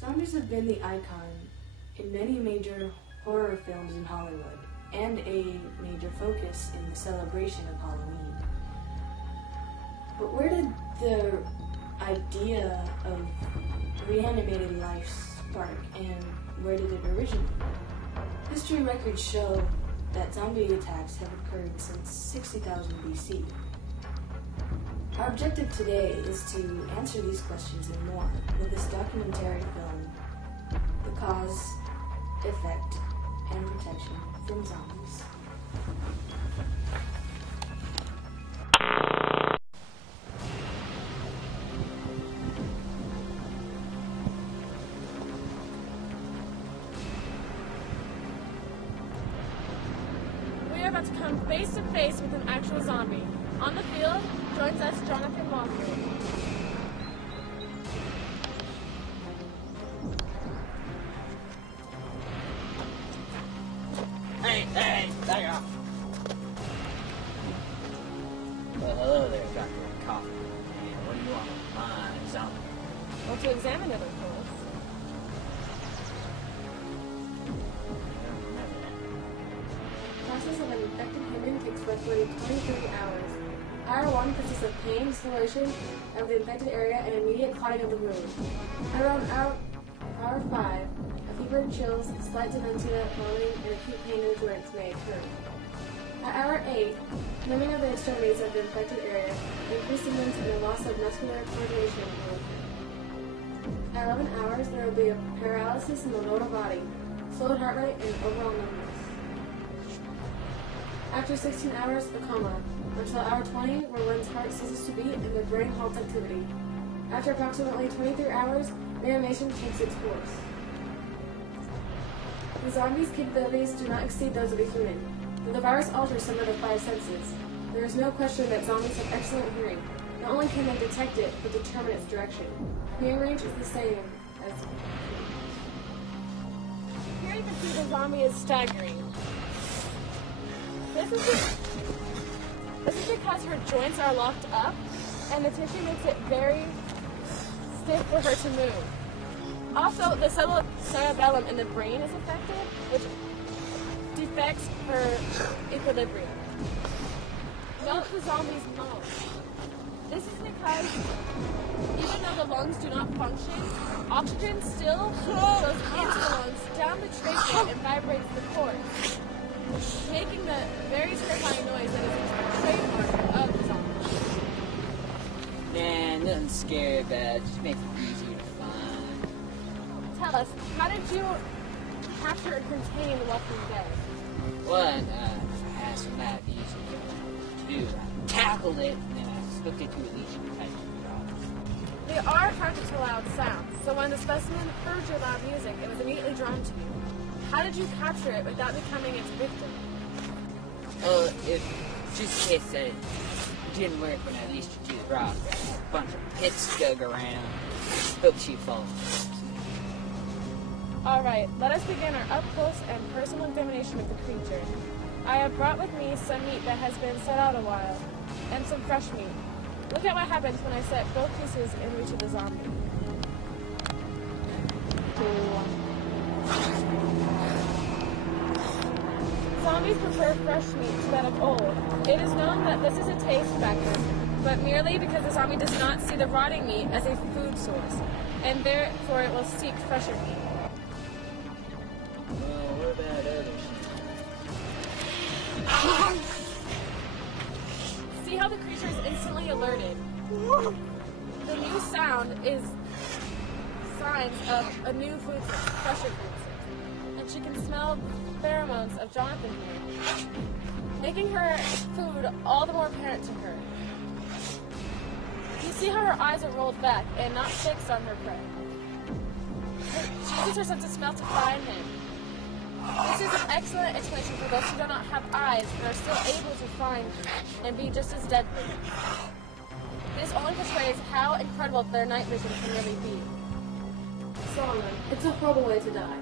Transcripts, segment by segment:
Zombies have been the icon in many major horror films in Hollywood and a major focus in the celebration of Halloween. But where did the idea of reanimated life spark, and where did it originate? History records show that zombie attacks have occurred since 60,000 BC. Our objective today is to answer these questions and more with this documentary film, The Cause, Effect, and Protection from Zombies. We are about to come face to face with an actual zombie. On the field joins us Jonathan Moffett. Hey, back off. Well, hello there, Dr. Coffin. And what do you want with my zombie? Well, to examine it, of course. The process of an infected human takes roughly 23 hours. Hour 1 consists of pain, discoloration of the infected area, and immediate clotting of the wound. Around hour 5, a fever and chills, slight dementia, moaning, and acute pain in the joints may occur. At hour 8, numbing of the extremities of the infected area, increased symptoms, and a loss of muscular coordination will occur. At 11 hours, there will be a paralysis in the lower body, slowed heart rate, and overall numbness. After 16 hours, a coma, until hour 20, where one's heart ceases to beat and the brain halts activity. After approximately 23 hours, reanimation takes its course. The zombie's capabilities do not exceed those of a human, but the virus alters some of the 5 senses. There is no question that zombies have excellent hearing. Not only can they detect it, but determine its direction. Hearing range is the same as here you can see the zombie is staggering. This is because her joints are locked up, and the tissue makes it very stiff for her to move. Also, the cerebellum in the brain is affected, which defects her equilibrium. Note the zombie's moan. This is because even though the lungs do not function, oxygen still goes into the lungs, down the trachea, and vibrates the cord, making the very terrifying noise that is a trademark of the zombie. Nah, nothing scary about it. Just makes it easier to find. Tell us, how did you capture and contain the Walking Dead? One, I asked him that easy to do. I tackled it, and then I hooked it to a leash and tied it to the dog. They are attracted to loud sounds, so when the specimen heard your loud music, it was immediately drawn to you. How did you capture it without becoming its victim? Just in case that it didn't work when I leashed it to the rock. A bunch of pits dug around. Hope she'd fall. Alright, let us begin our up-close and personal examination of the creature. I have brought with me some meat that has been set out a while, and some fresh meat. Look at what happens when I set both pieces in reach of the zombie. Zombies prefer fresh meat to that of old. It is known that this is a taste factor, but merely because the zombie does not see the rotting meat as a food source, and therefore it will seek fresher meat. Well, what about others? See how the creature is instantly alerted. The new sound is signs of a new food source, fresher food source. And she can smell the pheromones of Jonathan here, making her food all the more apparent to her. You see how her eyes are rolled back and not fixed on her prey. She uses her sense of smell to find him. This is an excellent explanation for those who do not have eyes but are still able to find and be just as deadly. This only portrays how incredible their night vision can really be. Solomon, it's a horrible way to die.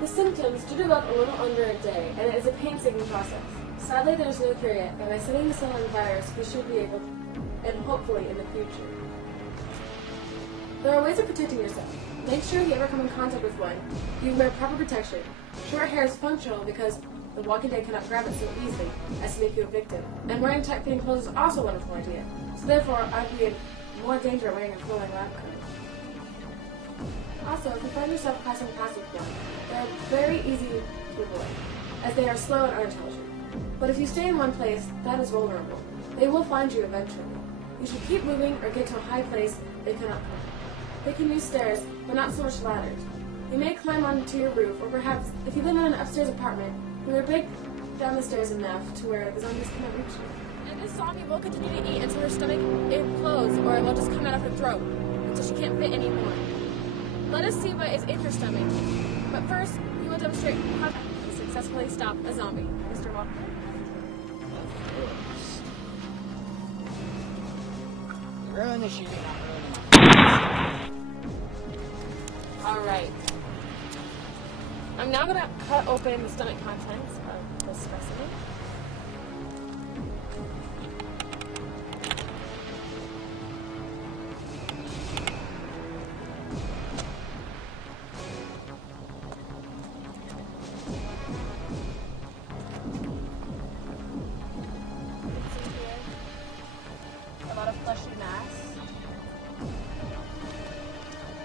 The symptoms do develop a little under a day, and it is a painstaking process. Sadly, there's no cure yet, but by studying the cell and virus, we should be able, and hopefully in the future. There are ways of protecting yourself. Make sure if you ever come in contact with one, you wear proper protection. Short hair is functional because the Walking Dead cannot grab it so easily as to make you a victim. And wearing tight-fitting clothes is also a wonderful idea. So therefore, I'd be in more danger wearing a flowing lab coat. Also, if you find yourself crossing paths with one, they are very easy to avoid, as they are slow and unintelligent. But if you stay in one place, that is vulnerable. They will find you eventually. You should keep moving or get to a high place they cannot climb. They can use stairs, but not so much ladders. You may climb onto your roof, or perhaps, if you live in an upstairs apartment, you are big down the stairs enough to where the zombies cannot reach you. And this zombie will continue to eat until her stomach implodes, or it will just come out of her throat, until she can't fit anymore. Let us see what is in her stomach. But first, we will demonstrate how to successfully stop a zombie. Mr. Walker? Ruin the shooting, not ruining my Alright. I'm now going to cut open the stomach contents of the specimen.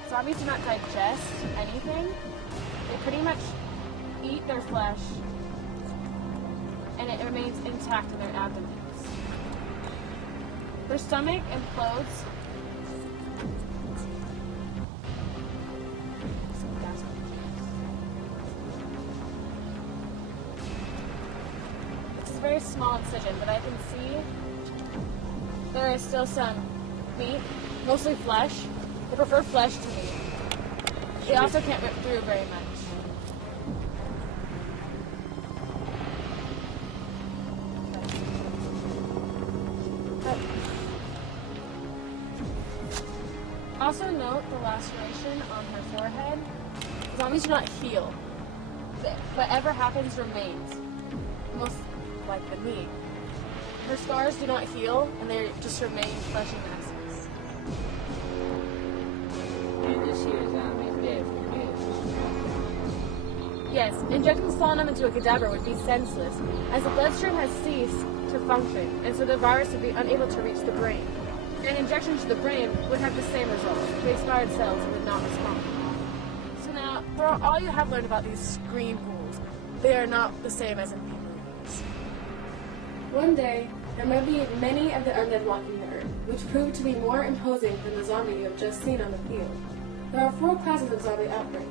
Zombies do not digest anything. They pretty much eat their flesh, and it remains intact in their abdomens. Their stomach implodes. It's a very small incision, but I can see there is still some meat, mostly flesh. They prefer flesh to meat. They also can't rip through very much. Also note the laceration on her forehead. Zombies do not heal. Whatever happens remains. Most like the meat. Her scars do not heal, and they just remain fleshy masses. Yes, injecting Solanum into a cadaver would be senseless, as the bloodstream has ceased to function, and so the virus would be unable to reach the brain. An injection to the brain would have the same result. The expired cells would not respond. So now, for all you have learned about these screen pools, they are not the same as in the movies. One day, there may be many of the undead walking the earth, which prove to be more imposing than the zombie you have just seen on the field. There are 4 classes of zombie outbreaks.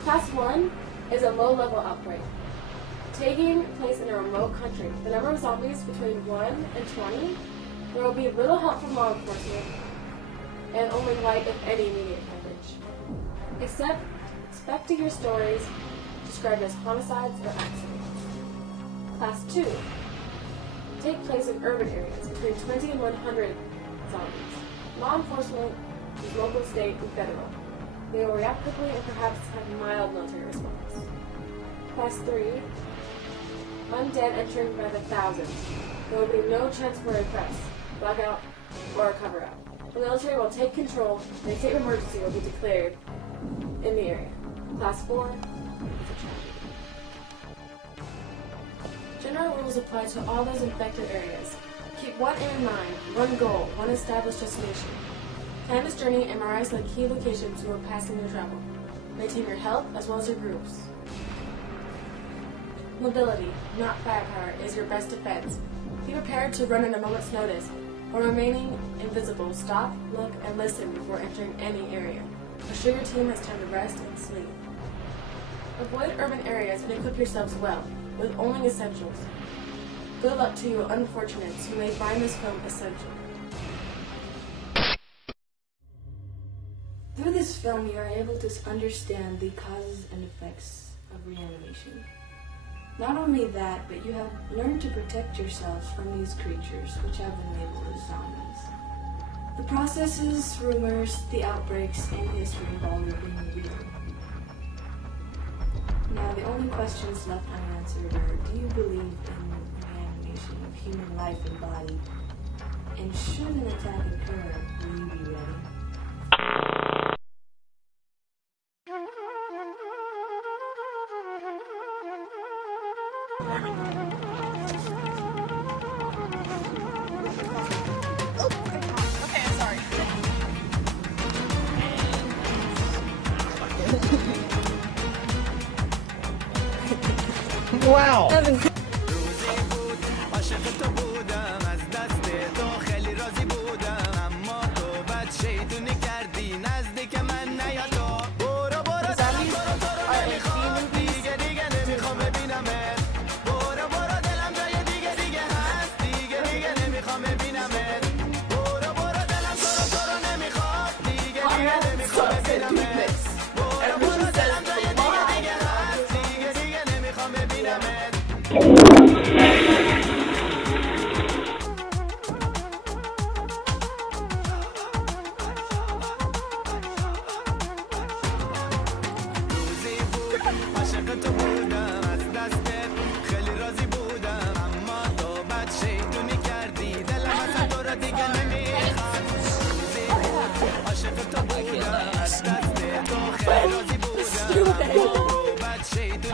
Class 1 is a low-level outbreak, taking place in a remote country. The number of zombies between 1 and 20. There will be little help from law enforcement, and only light, if any, immediate coverage. Expect to hear stories described as homicides or accidents. Class 2 take place in urban areas between 20 and 100 zombies. Law enforcement is local, state, and federal. They will react quickly and perhaps have mild military response. Class 3, undead entering by the thousands. There will be no chance for a press, blackout, or a cover-out. The military will take control, and a state of emergency will be declared in the area. Class 4 is a tragedy. General rules apply to all those infected areas. Keep one aim in mind, one goal, one established destination. Plan this journey and memorize the key locations you are passing your travel. Maintain your health as well as your groups. Mobility, not firepower, is your best defense. Be prepared to run at a moment's notice. While remaining invisible, stop, look, and listen before entering any area. Assure your team has time to rest and sleep. Avoid urban areas and equip yourselves well, with only essentials. Good luck to you unfortunates who may find this film essential. Through this film, you are able to understand the causes and effects of reanimation. Not only that, but you have learned to protect yourselves from these creatures, which have been labeled as zombies. The processes, rumors, the outbreaks, and history of all will be revealed. Now the only questions left unanswered are, do you believe in the animation of human life and body? And should an attack occur, will you be ready? Okay, I'm sorry. Wow.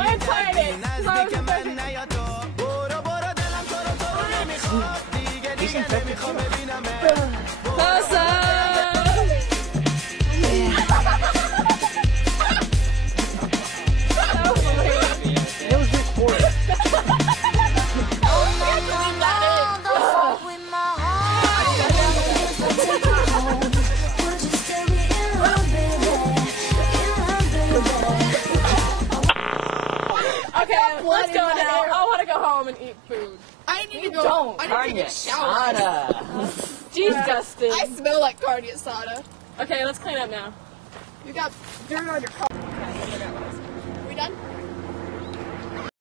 I'm excited. Let's go now. I want to go home and eat food. I need to go. I need to get a shower. Disgusting. I smell like carne asada. Okay, let's clean up now. You got dirt on your car. We done?